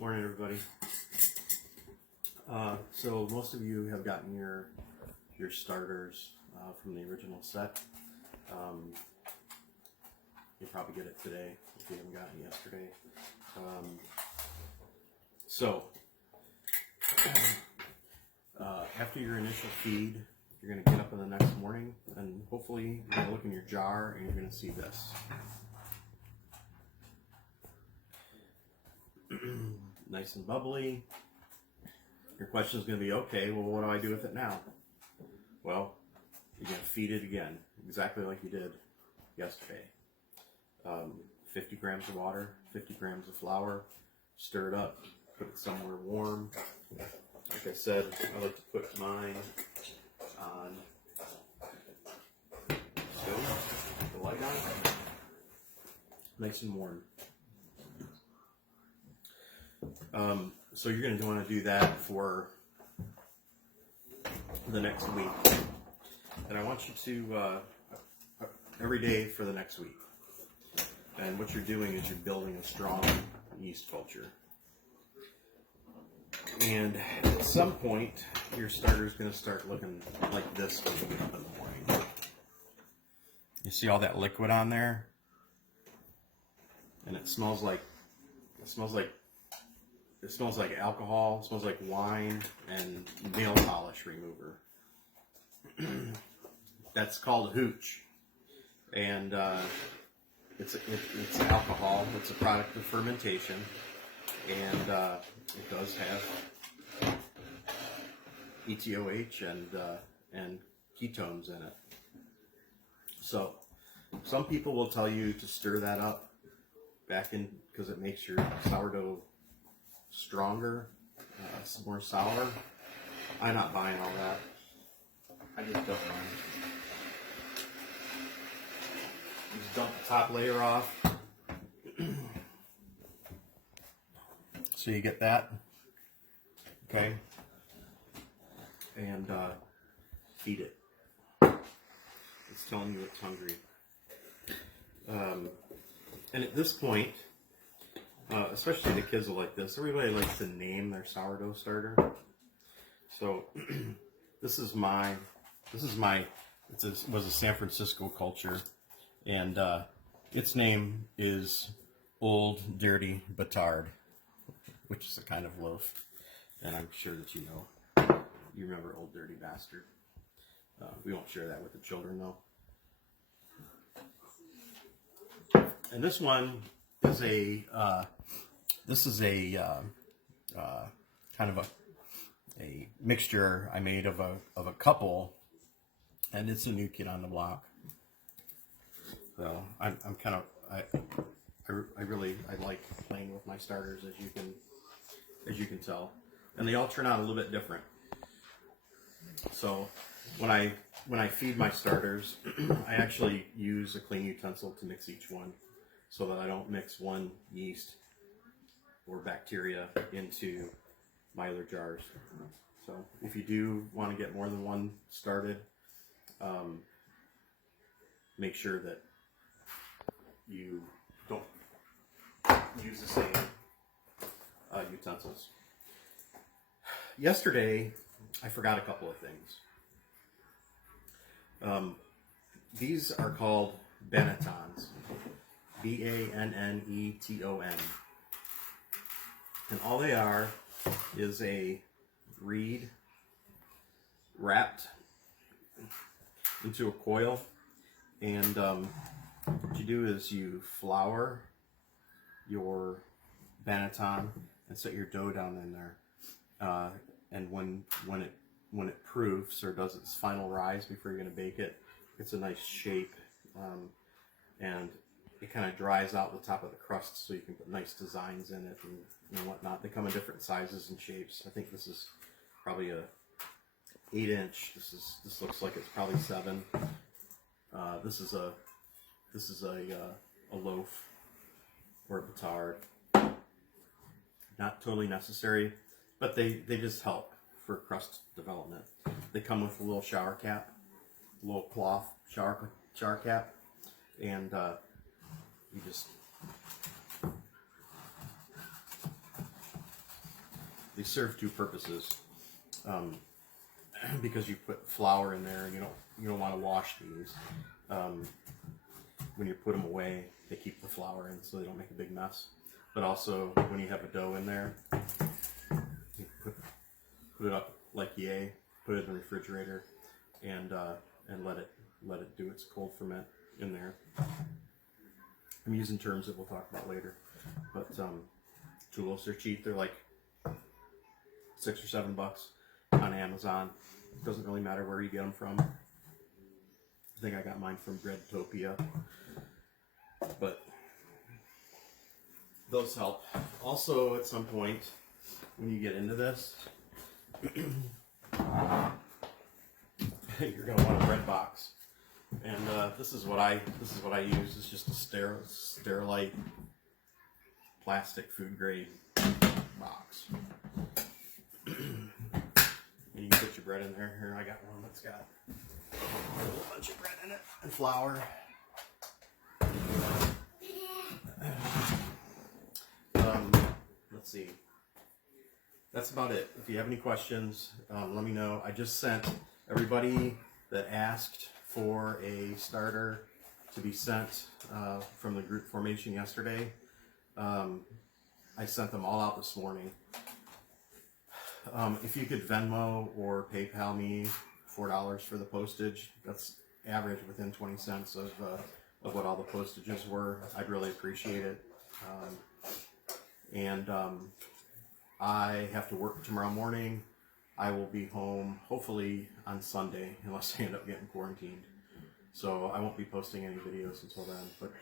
Morning, everybody. So most of you have gotten your starters from the original set. You'll probably get it today if you haven't gotten it yesterday. After your initial feed, you're going to get up in the next morning and hopefully you're going to look in your jar and you're going to see this. Nice and bubbly. Your question is going to be, okay, well, what do I do with it now? Well, you're going to feed it again, exactly like you did yesterday. 50 grams of water, 50 grams of flour, stir it up, put it somewhere warm. Like I said, I like to put mine on the stove, the light on, nice and warm. So you're going to want to do that for the next week. And I want you to, every day for the next week. And what you're doing is you're building a strong yeast culture. And at some point, your starter is going to start looking like this when you wake up in the morning. You see all that liquid on there? And it smells like alcohol, it smells like wine and nail polish remover. That's called hooch. And it's alcohol. It's a product of fermentation. And it does have ETOH and ketones in it. So some people will tell you to stir that up back in because it makes your sourdough stronger, more sour. I'm not buying all that. I just dump mine. Just dump the top layer off. So you get that, okay, and feed it. It's telling you it's hungry. And at this point, especially the kids will like this. Everybody likes to name their sourdough starter. So this was a San Francisco culture, and its name is Old Dirty Batard, which is a kind of loaf, and I'm sure that you remember Old Dirty Bastard. We won't share that with the children though. And this one is a kind of a mixture I made of a couple, and it's a new kid on the block. So I like playing with my starters, as you can tell, and they all turn out a little bit different. So when I feed my starters, I actually use a clean utensil to mix each one, so that I don't mix one yeast or bacteria into my other jars. So if you do want to get more than one started, make sure that you don't use the same utensils. Yesterday, I forgot a couple of things. These are called bannetons. B-A-N-N-E-T-O-N. And all they are is a reed wrapped into a coil. And what you do is you flour your banneton and set your dough down in there. And when it proofs or does its final rise before you're going to bake it, it's a nice shape. And it kind of dries out the top of the crust so you can put nice designs in it and whatnot. They come in different sizes and shapes. I think this is probably a 8-inch. This looks like it's probably 7. This is a loaf or a batard. Not totally necessary, but they just help for crust development. They come with a little shower cap, a little cloth shower cap, and you just they serve two purposes. Because you put flour in there, and you don't want to wash these. When you put them away, they keep the flour in so they don't make a big mess. But also, when you have a dough in there, you put it up like yay, put it in the refrigerator, and let it do its cold ferment in there. I'm using terms that we'll talk about later, but chulos, they're cheap. They're like $6 or $7 on Amazon. It doesn't really matter where you get them from. I think I got mine from Breadtopia, but those help. Also, at some point when you get into this, you're gonna want a bread box, and this is what I use. It's just a Sterilite plastic food grade box. And you can put your bread in there. Here, I got one that's got a whole bunch of bread in it and flour. Let's see. That's about it. If you have any questions, let me know. I just sent everybody that asked for a starter to be sent from the group formation yesterday. I sent them all out this morning. If you could Venmo or PayPal me $4 for the postage, that's average within 20 cents of what all the postages were. I'd really appreciate it. I have to work tomorrow morning. I will be home hopefully on Sunday, unless I end up getting quarantined. So I won't be posting any videos until then. But